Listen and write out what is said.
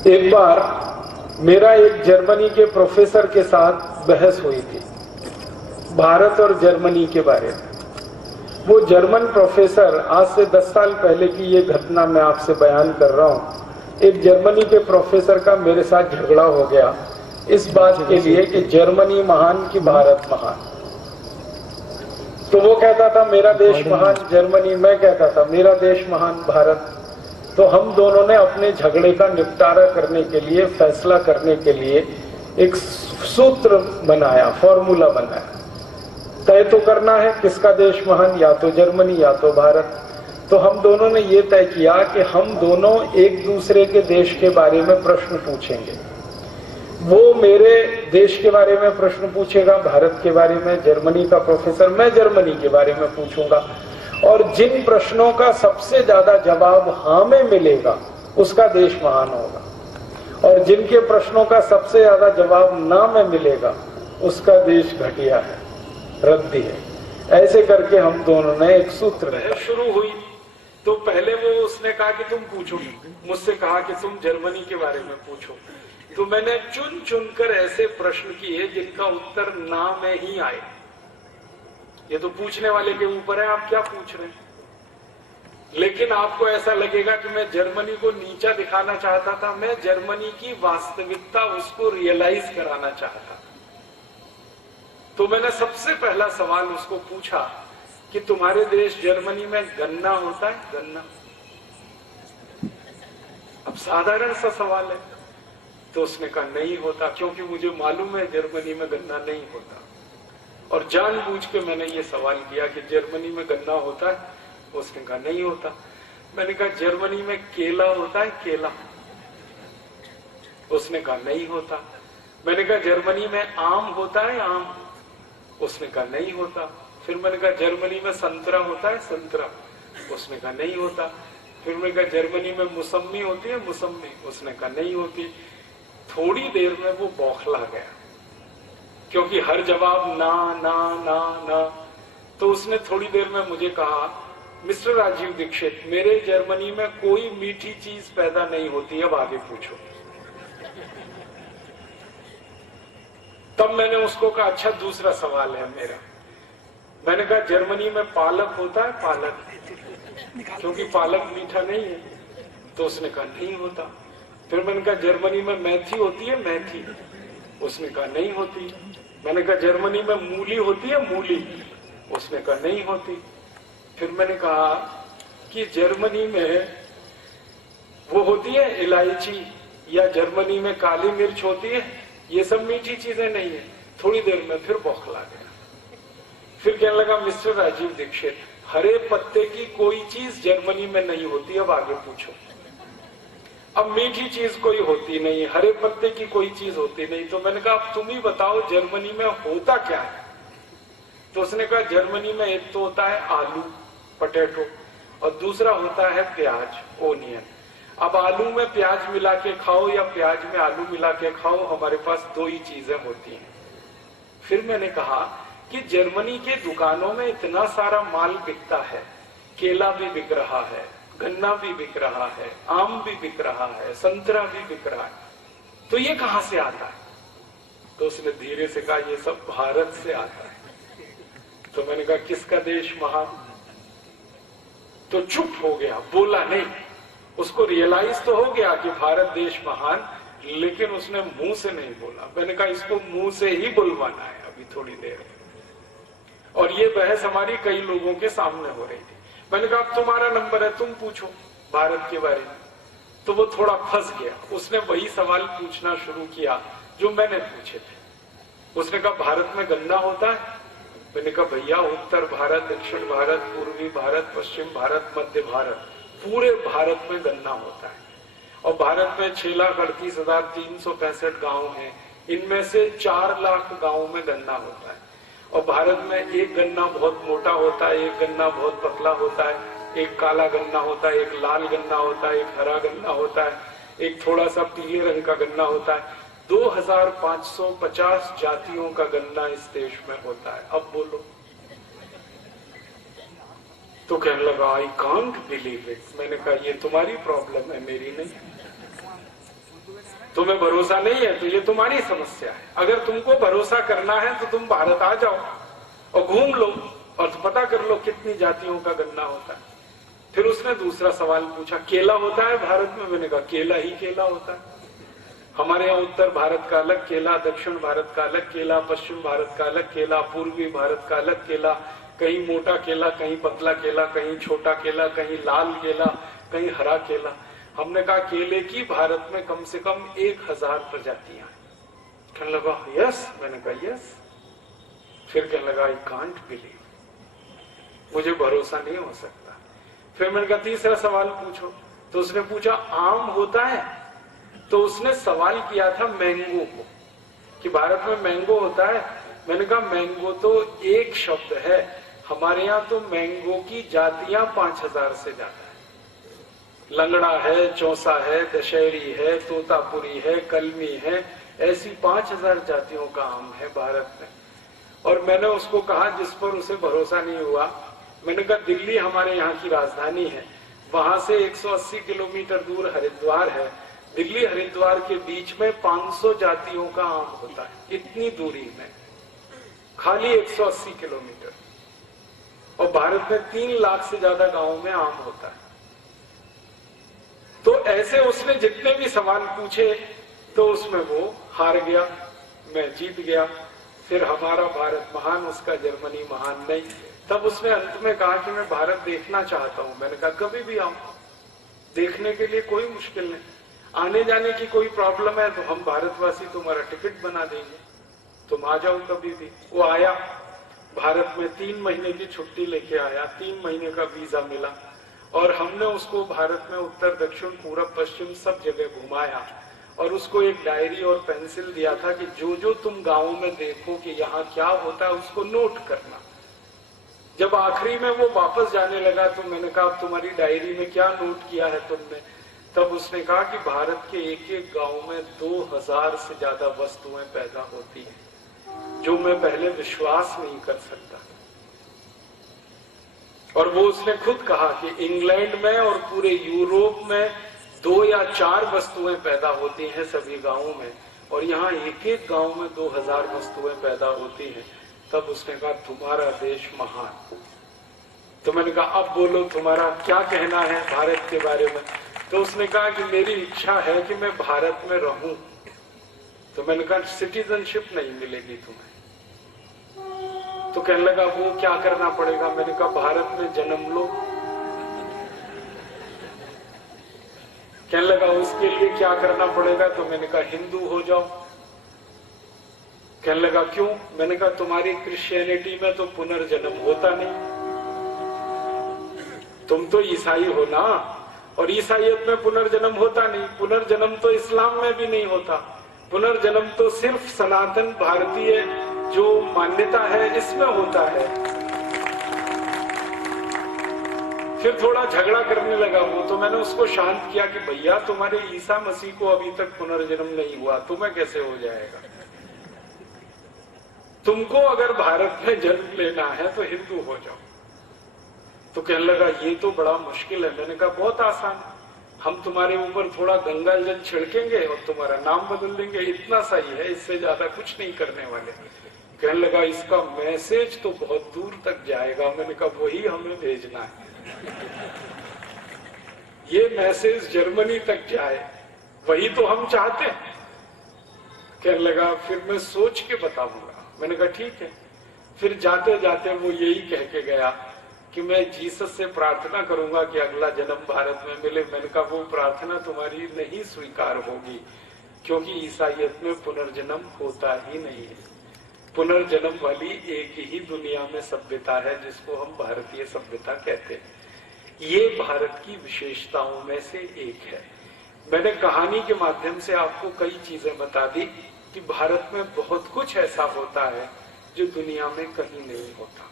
एक बार मेरा एक जर्मनी के प्रोफेसर के साथ बहस हुई थी भारत और जर्मनी के बारे में। वो जर्मन प्रोफेसर, आज से 10 साल पहले की ये घटना मैं आपसे बयान कर रहा हूँ। एक जर्मनी के प्रोफेसर का मेरे साथ झगड़ा हो गया इस बात के लिए कि जर्मनी महान कि भारत महान। तो वो कहता था मेरा देश महान जर्मनी, मैं कहता था मेरा देश महान भारत। तो हम दोनों ने अपने झगड़े का निपटारा करने के लिए, फैसला करने के लिए एक सूत्र बनाया, फॉर्मूला बनाया। तय तो करना है किसका देश महान, या तो जर्मनी या तो भारत। तो हम दोनों ने ये तय किया कि हम दोनों एक दूसरे के देश के बारे में प्रश्न पूछेंगे। वो मेरे देश के बारे में प्रश्न पूछेगा, भारत के बारे में, जर्मनी का प्रोफेसर, मैं जर्मनी के बारे में पूछूंगा। और जिन प्रश्नों का सबसे ज्यादा जवाब हाँ में मिलेगा उसका देश महान होगा, और जिनके प्रश्नों का सबसे ज्यादा जवाब ना में मिलेगा उसका देश घटिया है, रद्दी है। ऐसे करके हम दोनों ने एक सूत्र शुरू हुई। तो पहले वो उसने कहा कि तुम पूछो, मुझसे कहा कि तुम जर्मनी के बारे में पूछो। तो मैंने चुन चुनकर ऐसे प्रश्न किए जिनका उत्तर ना में ही आए। ये तो पूछने वाले के ऊपर है आप क्या पूछ रहे हैं। लेकिन आपको ऐसा लगेगा कि मैं जर्मनी को नीचा दिखाना चाहता था, मैं जर्मनी की वास्तविकता उसको रियलाइज कराना चाहता। तो मैंने सबसे पहला सवाल उसको पूछा कि तुम्हारे देश जर्मनी में गन्ना होता है? गन्ना। अब साधारण सा सवाल है। तो उसने कहा नहीं होता, क्योंकि मुझे मालूम है जर्मनी में गन्ना नहीं होता। और जानबूझ के मैंने ये सवाल किया कि जर्मनी में गन्ना होता है? उसने कहा नहीं होता। मैंने कहा जर्मनी में केला होता है? केला। उसने कहा नहीं होता। मैंने कहा जर्मनी में आम होता है? आम। उसने कहा नहीं होता। फिर मैंने कहा जर्मनी में संतरा होता है? संतरा। उसने कहा नहीं होता। फिर मैंने कहा जर्मनी में मौसम्मी होती है? मौसम्मी। उसने कहा नहीं होती। थोड़ी देर में वो बौखला गया, क्योंकि हर जवाब ना ना ना ना। तो उसने थोड़ी देर में मुझे कहा, मिस्टर राजीव दीक्षित, मेरे जर्मनी में कोई मीठी चीज पैदा नहीं होती, अब आगे पूछो। तब मैंने उसको कहा अच्छा दूसरा सवाल है मेरा। मैंने कहा जर्मनी में पालक होता है? पालक। क्योंकि पालक मीठा नहीं है। तो उसने कहा नहीं होता। फिर मैंने कहा जर्मनी में मेथी होती है? मेथी। उसने कहा नहीं होती। मैंने कहा जर्मनी में मूली होती है? मूली। उसने कहा नहीं होती। फिर मैंने कहा कि जर्मनी में वो होती है इलायची, या जर्मनी में काली मिर्च होती है? ये सब मीठी चीजें नहीं है। थोड़ी देर में फिर बौखला गया। फिर कहने लगा मिस्टर राजीव दीक्षित, हरे पत्ते की कोई चीज जर्मनी में नहीं होती, अब आगे पूछो। अब मीठी चीज कोई होती नहीं, हरे पत्ते की कोई चीज होती नहीं। तो मैंने कहा अब तुम ही बताओ जर्मनी में होता क्या है। तो उसने कहा जर्मनी में एक तो होता है आलू, पोटैटो, और दूसरा होता है प्याज, ओनियन। अब आलू में प्याज मिला के खाओ या प्याज में आलू मिला के खाओ, हमारे पास दो ही चीजें होती हैं। फिर मैंने कहा कि जर्मनी के दुकानों में इतना सारा माल बिकता है, केला भी बिक रहा है, गन्ना भी बिक रहा है, आम भी बिक रहा है, संतरा भी बिक रहा है, तो ये कहां से आता है? तो उसने धीरे से कहा ये सब भारत से आता है। तो मैंने कहा किसका देश महान? तो चुप हो गया, बोला नहीं। उसको रियलाइज तो हो गया कि भारत देश महान, लेकिन उसने मुंह से नहीं बोला। मैंने कहा इसको मुंह से ही बुलवाना है अभी थोड़ी देर। और ये बहस हमारी कई लोगों के सामने हो रही थी। मैंने कहा अब तुम्हारा नंबर है, तुम पूछो भारत के बारे में। तो वो थोड़ा फंस गया, उसने वही सवाल पूछना शुरू किया जो मैंने पूछे थे। उसने कहा भारत में गन्ना होता है? मैंने कहा भैया उत्तर भारत, दक्षिण भारत, पूर्वी भारत, पश्चिम भारत, मध्य भारत, पूरे भारत में गन्ना होता है। और भारत में 6,38,365 गांव हैं, इनमें से 4 लाख गांवों में गन्ना होता है। और भारत में एक गन्ना बहुत मोटा होता है, एक गन्ना बहुत पतला होता है, एक काला गन्ना होता है, एक लाल गन्ना होता है, एक हरा गन्ना होता है, एक थोड़ा सा पीले रंग का गन्ना होता है। 2550 जातियों का गन्ना इस देश में होता है। अब बोलो। तो कहने लगा आई कांट बिलीव इट। मैंने कहा ये तुम्हारी प्रॉब्लम है, मेरी नहीं। तुम्हें भरोसा नहीं है तो ये तुम्हारी समस्या है। अगर तुमको भरोसा करना है तो तुम भारत आ जाओ और घूम लो और पता कर लो कितनी जातियों का गन्ना होता है। फिर उसने दूसरा सवाल पूछा, केला होता है भारत में? मैंने कहा केला ही केला होता है। हमारे यहाँ उत्तर भारत का अलग केला, दक्षिण भारत का अलग केला, पश्चिम भारत का अलग केला, पूर्वी भारत का अलग केला, कहीं मोटा केला, कहीं पतला केला, कहीं छोटा केला, कहीं लाल केला, कहीं हरा केला। हमने कहा केले की भारत में कम से कम 1000 प्रजातियां हैं। कहने लगा यस। मैंने कहा यस। फिर कहने लगा आई कांट बिलीव, मुझे भरोसा नहीं हो सकता। फिर मैंने कहा तीसरा सवाल पूछो। तो उसने पूछा आम होता है? तो उसने सवाल किया था मैंगो को कि भारत में मैंगो होता है। मैंने कहा मैंगो तो एक शब्द है, हमारे यहाँ तो मैंगो की जातियां 5000 से ज्यादा है। लंगड़ा है, चौसा है, दशहरी है, तोतापुरी है, कलमी है, ऐसी 5000 जातियों का आम है भारत में। और मैंने उसको कहा, जिस पर उसे भरोसा नहीं हुआ, मैंने कहा दिल्ली हमारे यहाँ की राजधानी है, वहां से 180 किलोमीटर दूर हरिद्वार है। दिल्ली हरिद्वार के बीच में 500 जातियों का आम होता है, इतनी दूरी में, खाली 180 किलोमीटर। और भारत में 3 लाख से ज्यादा गांवों में आम होता है। तो ऐसे उसने जितने भी सवाल पूछे तो उसमें वो हार गया, मैं जीत गया। फिर हमारा भारत महान, उसका जर्मनी महान नहीं। तब उसने अंत में कहा कि मैं भारत देखना चाहता हूं। मैंने कहा कभी भी आओ, देखने के लिए कोई मुश्किल नहीं। आने जाने की कोई प्रॉब्लम है तो हम भारतवासी तुम्हारा टिकट बना देंगे, तुम आ जाओ कभी भी। वो आया, भारत में 3 महीने की छुट्टी लेके आया, 3 महीने का वीजा मिला और हमने उसको भारत में उत्तर दक्षिण पूरब पश्चिम सब जगह घुमाया और उसको एक डायरी और पेंसिल दिया था कि जो जो तुम गाँव में देखो कि यहाँ क्या होता है उसको नोट करना। जब आखिरी में वो वापस जाने लगा तो मैंने कहा तुम्हारी डायरी में क्या नोट किया है तुमने? तब उसने कहा कि भारत के एक एक गांव में 2000 से ज्यादा वस्तुएं पैदा होती हैं, जो मैं पहले विश्वास नहीं कर सकता। और वो उसने खुद कहा कि इंग्लैंड में और पूरे यूरोप में 2 या 4 वस्तुएं पैदा होती हैं सभी गांवों में, और यहाँ एक एक गांव में 2000 वस्तुएं पैदा होती हैं। तब उसने कहा तुम्हारा देश महान। तो मैंने कहा अब बोलो तुम्हारा क्या कहना है भारत के बारे में? तो उसने कहा कि मेरी इच्छा है कि मैं भारत में रहूं। तो मैंने कहा सिटीजनशिप नहीं मिलेगी तुम्हें। तो कहने लगा वो क्या करना पड़ेगा? मैंने कहा भारत में जन्म लो। कहने लगा उसके लिए क्या करना पड़ेगा? तो मैंने कहा हिंदू हो जाओ। कहने लगा क्यों? मैंने कहा तुम्हारी क्रिश्चियनिटी में तो पुनर्जन्म होता नहीं, तुम तो ईसाई हो ना, और ईसाइयत में पुनर्जन्म होता नहीं। पुनर्जन्म तो इस्लाम में भी नहीं होता। पुनर्जन्म तो सिर्फ सनातन भारतीय जो मान्यता है इसमें होता है। फिर थोड़ा झगड़ा करने लगा वो, तो मैंने उसको शांत किया कि भैया तुम्हारे ईसा मसीह को अभी तक पुनर्जन्म नहीं हुआ, तुम्हें कैसे हो जाएगा? तुमको अगर भारत में जन्म लेना है तो हिंदू हो जाओ। तो कहने लगा ये तो बड़ा मुश्किल है। मैंने कहा बहुत आसान है, हम तुम्हारे ऊपर थोड़ा गंगा जल छिड़केंगे और तुम्हारा नाम बदल देंगे, इतना सही है, इससे ज्यादा कुछ नहीं करने वाले। कहने लगा इसका मैसेज तो बहुत दूर तक जाएगा। मैंने कहा वही हमें भेजना है, ये मैसेज जर्मनी तक जाए, वही तो हम चाहते हैं। कहने लगा फिर मैं सोच के बताऊंगा। मैंने कहा ठीक है। फिर जाते जाते वो यही कह के गया कि मैं जीसस से प्रार्थना करूंगा कि अगला जन्म भारत में मिले। मैंने कहा वो प्रार्थना तुम्हारी नहीं स्वीकार होगी, क्योंकि ईसाइयत में पुनर्जन्म होता ही नहीं है। पुनर्जन्म वाली एक ही दुनिया में सभ्यता है जिसको हम भारतीय सभ्यता कहते हैं। ये भारत की विशेषताओं में से एक है। मैंने कहानी के माध्यम से आपको कई चीजें बता दी कि भारत में बहुत कुछ ऐसा होता है जो दुनिया में कहीं नहीं होता।